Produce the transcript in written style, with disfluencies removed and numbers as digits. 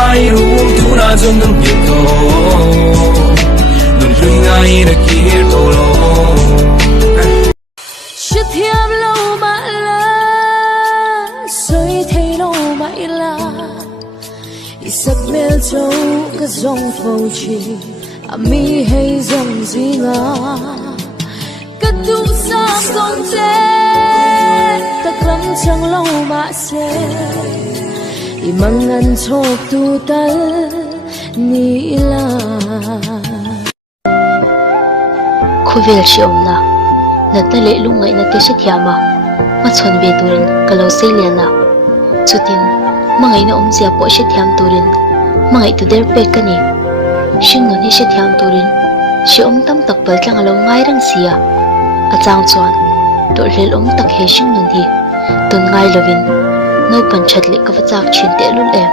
ngai ru tu na jong nang hi to nun lui ngai ra ki to lo shit thiam lo ma la soi thei lo mai la isap mel cho ka zong fo chi ami hay zong zinga ka tu sa con te ta klam chang lo ma se imangan chok tu tal ni la khuvel shi omna lanta le lungai na te shi thiama ma chon ve turin kalo sei lena chutin mangai na omzia po shi thiam turin mangai tu der pe kani shin no ni shi thiam turin shi om tam tak pal tlang alo ngai rang sia achang chuan to rel om tak he shin non hi ton ngai lovin no pan chat le ka wachak chin te lul em